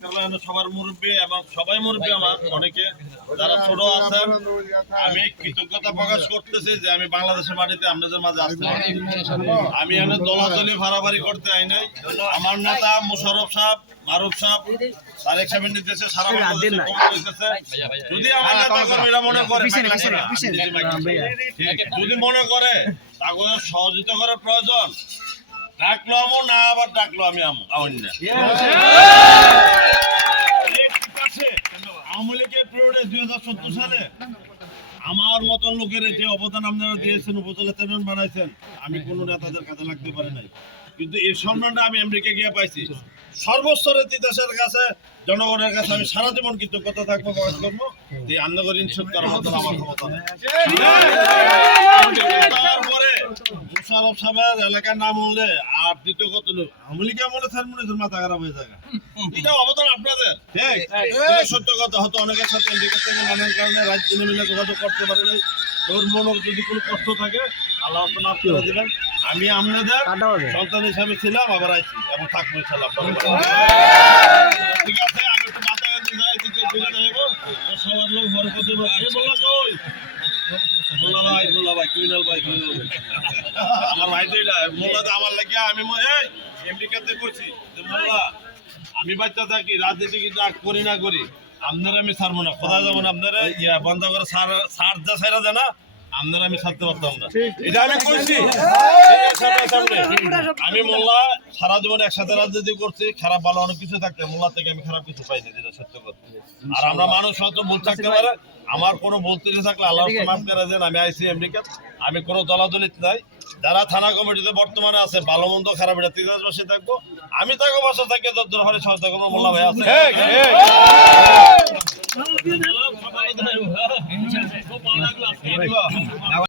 কারণ সবার মুরব্বী এবং সবাই মুরব্বী আমার অনেকে যারা ছোট আছেন আমি কৃতজ্ঞতা প্রকাশ করতেছি যে আমি বাংলাদেশের মাটিতে আপনাদের মাঝে আসতে আমি এখানে দলাদলি ভাড়াভাড়ি করতে আই নাই। আমার নেতা মুশারফ সাহেব মারুফ সাহেব তারেক সাহেবের নির্দেশে সারা বাংলাদেশে যদি আমার নেতা কর্মীরা মনে করে যদি মনে করে তাকে সহযোগিতা করার প্রয়োজন ডাকলো আমো না আবার ডাকলো আমি আমো আমার না আওয়ামী লীগের পিরিয়ডে দুই হাজার চোদ্দ সালে আমার মতন লোকের যে অবদান আপনারা দিয়েছেন উপজেলা চেয়ারম্যান বানাইছেন আমি কোনো নেতাদের কাজে লাগতে পারি নাই। কিন্তু এই সম্মানটা আমি আমেরিকা গিয়ে পাইছি। সর্বস্তরের দেশের কাছে জনগণের কাছে আমি সারা জীবন কৃতজ্ঞতা থাকব প্রকাশ করব যে আন্দোলন ইনশুট করার মতন আমার ক্ষমতা সাহেবের এলাকার নাম হলে আর দ্বিতীয় কত লোক? আমলিকা আমলে স্যার মনে হচ্ছে মাথা খারাপ হয়ে যায় এটা অবদান আপনাদের? ঠিক। সত্য কথা। হয়তো অনেকের সাথে এদিকের থেকে নানান কারণে রাজ্য মিলে যোগাযোগ করতে পারে নাই। তোর মনে যদি কোনো কষ্ট থাকে আল্লাহ মাফ করে দিবেন। আমি আপনাদের সন্তান হিসাবে ছিলাম আবার আইছি। এবং থাকব ইনশাল্লাহ ঠিক আছে আমি একটু মাথা যাই এদিকে তো সবার লোক ঘর করতে মোল্লা ভাই মোল্লা ভাই কুইনাল ভাই। কুইনাল ভাই আমার ভাই তো এটা মোল্লা তো আমার লাগে আমি এই আমেরিকাতে কইছি যে মোল্লা আমি বাচ্চা থাকি রাজনীতি কিন্তু করি না করি। আপনারা আমি ছাড়বো না কোথায় যাব না আপনারা? ইয়া বন্ধ করে সার সার যা সেরা যা না আপনারা আমি ছাড়তে পারতাম না। এটা আমি কইছি। সামনে আমি মোল্লা সারা জীবন একসাথে রাজনীতি করছি খারাপ ভালো অনেক কিছু থাকতে মোল্লা থেকে আমি খারাপ কিছু পাইনি যেটা সত্য কথা। আর আমরা মানুষ হয়তো ভুল থাকতে পারে আমার কোনো ভুল ত্রুটি থাকলে আল্লাহ মাফ করে দেন আমি আইসি আমেরিকা আমি কোনো দলাদলিত নাই। যারা থানা কমিটিতে বর্তমানে আছে ভালো মন্দ খারাপ এটা তিরাজ বসে থাকব। আমি থাকব বাসা থাকি সহযোগিতা করব মোল্লা ভাই আছে। খুব ভালো লাগল আজকে।